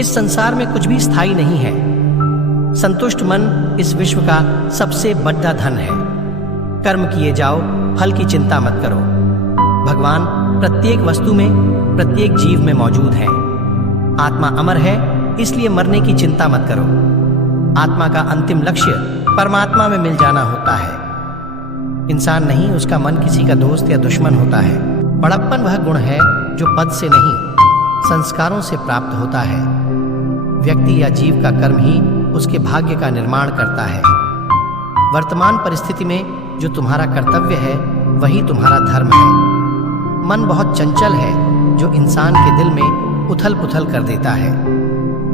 इस संसार में कुछ भी स्थायी नहीं है। संतुष्ट मन इस विश्व का सबसे बड़ा धन है। कर्म किए जाओ, फल की चिंता मत करो। भगवान प्रत्येक वस्तु में, प्रत्येक जीव में मौजूद है। आत्मा अमर है, इसलिए मरने की चिंता मत करो। आत्मा का अंतिम लक्ष्य परमात्मा में मिल जाना होता है। इंसान नहीं, उसका मन किसी का दोस्त या दुश्मन होता है। बड़प्पन वह गुण है जो पद से नहीं, संस्कारों से प्राप्त होता है। व्यक्ति या जीव का कर्म ही उसके भाग्य का निर्माण करता है। वर्तमान परिस्थिति में जो तुम्हारा कर्तव्य है वही तुम्हारा धर्म है। मन बहुत चंचल है जो इंसान के दिल में उथल पुथल कर देता है।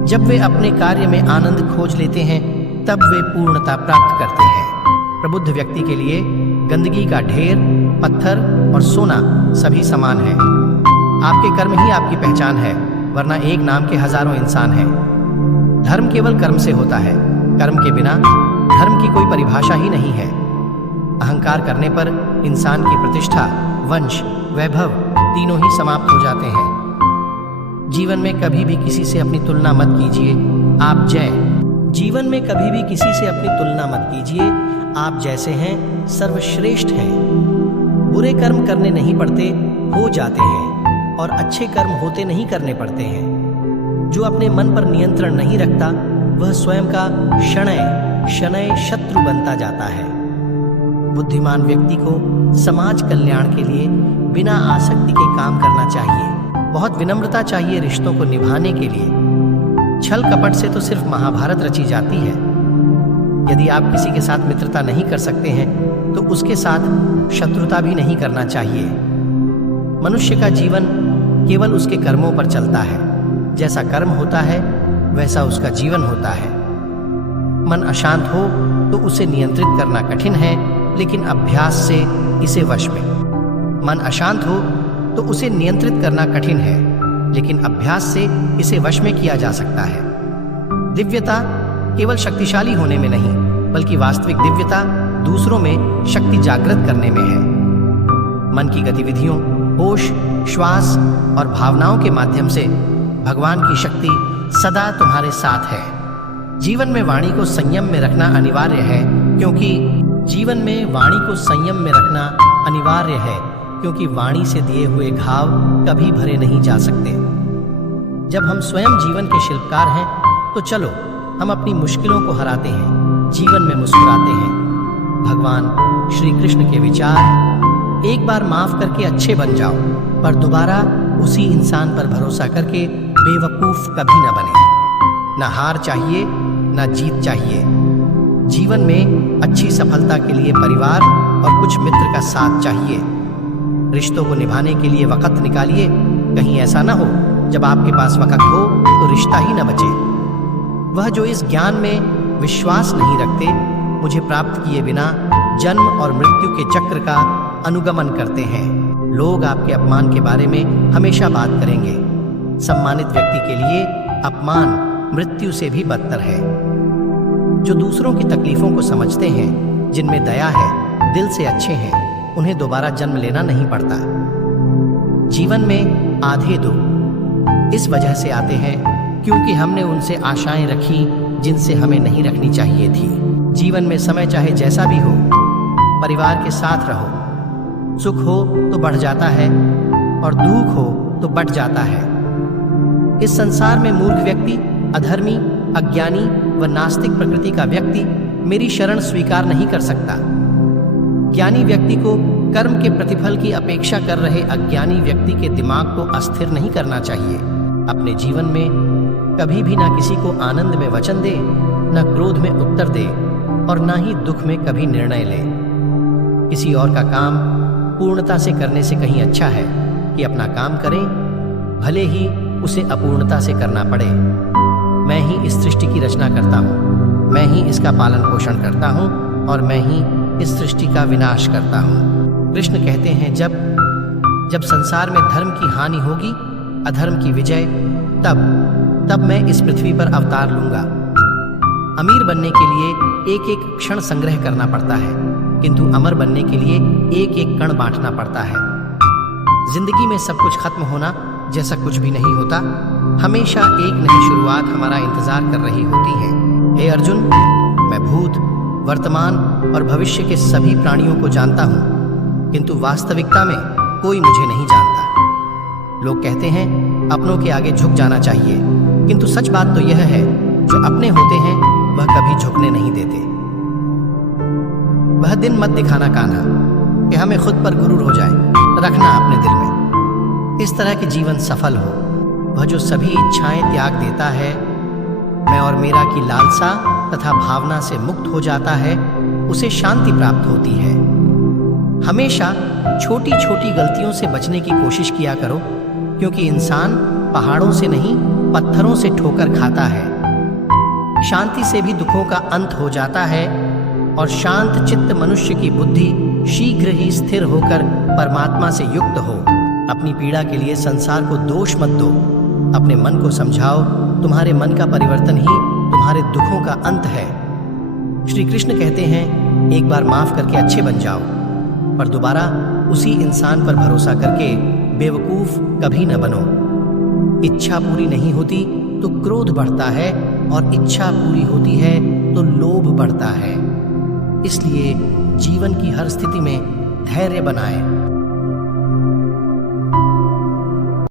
जब वे अपने कार्य में आनंद खोज लेते हैं तब वे पूर्णता प्राप्त करते हैं। प्रबुद्ध व्यक्ति के लिए गंदगी का ढेर, पत्थर और सोना सभी समान है। आपके कर्म ही आपकी पहचान है, वरना एक नाम के हजारों इंसान हैं। धर्म केवल कर्म से होता है। कर्म के बिना धर्म की कोई परिभाषा ही नहीं है। अहंकार करने पर इंसान की प्रतिष्ठा, वंश, वैभव तीनों ही समाप्त हो जाते हैं। जीवन में कभी भी किसी से अपनी तुलना मत कीजिए, आप जीवन में कभी भी किसी से अपनी तुलना मत कीजिए। आप जैसे हैं सर्वश्रेष्ठ हैं। बुरे कर्म करने नहीं पड़ते, हो जाते हैं, और अच्छे कर्म होते नहीं करने पड़ते हैं। जो अपने मन पर नियंत्रण नहीं रखता वह स्वयं का शनैः शत्रु बनता जाता है। बुद्धिमान व्यक्ति को समाज कल्याण के लिए बिना आसक्ति के काम करना चाहिए। बहुत विनम्रता चाहिए रिश्तों को निभाने के लिए। छल कपट से तो सिर्फ महाभारत रची जाती है। यदि आप किसी के साथ मित्रता नहीं कर सकते हैं तो उसके साथ शत्रुता भी नहीं करना चाहिए। मनुष्य का जीवन केवल उसके कर्मों पर चलता है। जैसा कर्म होता है वैसा उसका जीवन होता है। मन अशांत हो तो उसे नियंत्रित करना कठिन है, लेकिन अभ्यास से इसे वश में। मन अशांत हो तो उसे नियंत्रित करना कठिन है, लेकिन अभ्यास से इसे वश में किया जा सकता है। दिव्यता केवल शक्तिशाली होने में नहीं, बल्कि वास्तविक दिव्यता दूसरों में शक्ति जागृत करने में है। मन की गतिविधियों, होश, श्वास और भावनाओं के माध्यम से भगवान की शक्ति सदा तुम्हारे साथ है। जीवन में वाणी को संयम में रखना अनिवार्य है, क्योंकि वाणी से दिए हुए घाव कभी भरे नहीं जा सकते। जब हम स्वयं जीवन के शिल्पकार हैं तो चलो हम अपनी मुश्किलों को हराते हैं, जीवन में मुस्कुराते हैं। भगवान श्री कृष्ण के विचार, एक बार माफ करके अच्छे बन जाओ, पर दोबारा उसी इंसान पर भरोसा करके बेवकूफ कभी न बने। न हार चाहिए न जीत चाहिए। जीवन में अच्छी सफलता के लिए परिवार और कुछ मित्र का साथ चाहिए। रिश्तों को निभाने के लिए वक्त निकालिए। कहीं ऐसा ना हो जब आपके पास वक्त हो तो रिश्ता ही न बचे। वह जो इस ज्ञान में विश्वास नहीं रखते, मुझे प्राप्त किए बिना जन्म और मृत्यु के चक्र का अनुगमन करते हैं। लोग आपके अपमान के बारे में हमेशा बात करेंगे। सम्मानित व्यक्ति के लिए अपमान मृत्यु से भी बदतर है। जो दूसरों की तकलीफों को समझते हैं, जिनमें दया है, दिल से अच्छे हैं, उन्हें दोबारा जन्म लेना नहीं पड़ता। जीवन में आधे दुख इस वजह से आते हैं क्योंकि हमने उनसे आशाएं रखी जिनसे हमें नहीं रखनी चाहिए थी। जीवन में समय चाहे जैसा भी हो, परिवार के साथ रहो। सुख हो तो बढ़ जाता है और दुख हो तो बढ़ जाता है। इस संसार में मूर्ख व्यक्ति, अधर्मी, अज्ञानी व नास्तिक प्रकृति का व्यक्ति मेरी शरण स्वीकार नहीं कर सकता। ज्ञानी व्यक्ति को कर्म के प्रतिफल की अपेक्षा कर रहे अज्ञानी व्यक्ति के दिमाग को अस्थिर नहीं करना चाहिए। अपने जीवन में कभी भी ना किसी को आनंद में वचन दे, न क्रोध में उत्तर दे और ना ही दुख में कभी निर्णय ले। किसी और का काम पूर्णता से करने से कहीं अच्छा है कि अपना काम करें, भले ही उसे अपूर्णता से करना पड़े। मैं ही इस सृष्टि की रचना करता हूँ, मैं ही इसका पालन पोषण करता हूँ और मैं ही इस सृष्टि का विनाश करता हूँ। कृष्ण कहते हैं, जब संसार में धर्म की हानि होगी, अधर्म की विजय, तब मैं इस पृथ्वी पर अवतार लूंगा। अमीर बनने के लिए एक एक क्षण संग्रह करना पड़ता है, किंतु अमर बनने के लिए एक एक कण बांटना पड़ता है। जिंदगी में सब कुछ खत्म होना जैसा कुछ भी नहीं होता। हमेशा एक नई शुरुआत हमारा इंतजार कर रही होती है। हे अर्जुन, मैं भूत, वर्तमान और भविष्य के सभी प्राणियों को जानता हूँ, किंतु वास्तविकता में कोई मुझे नहीं जानता। लोग कहते हैं अपनों के आगे झुक जाना चाहिए, किंतु सच बात तो यह है, जो अपने होते हैं वह कभी झुकने नहीं देते। वह दिन मत दिखाना कान्हा कि हमें खुद पर गुरूर हो जाए, रखना अपने दिल में। इस तरह के जीवन सफल हो वह जो सभी इच्छाएं त्याग देता है, मैं और मेरा की लालसा तथा भावना से मुक्त हो जाता है, उसे शांति प्राप्त होती है। हमेशा छोटी छोटी गलतियों से बचने की कोशिश किया करो, क्योंकि इंसान पहाड़ों से नहीं पत्थरों से ठोकर खाता है। शांति से भी दुखों का अंत हो जाता है और शांत चित्त मनुष्य की बुद्धि शीघ्र ही स्थिर होकर परमात्मा से युक्त हो। अपनी पीड़ा के लिए संसार को दोष मत दो, अपने मन को समझाओ, तुम्हारे मन का परिवर्तन ही तुम्हारे दुखों का अंत है। श्री कृष्ण कहते हैं, एक बार माफ करके अच्छे बन जाओ, पर दोबारा उसी इंसान पर भरोसा करके बेवकूफ कभी न बनो। इच्छा पूरी नहीं होती तो क्रोध बढ़ता है, और इच्छा पूरी होती है तो लोभ बढ़ता है। इसलिए जीवन की हर स्थिति में धैर्य बनाएं।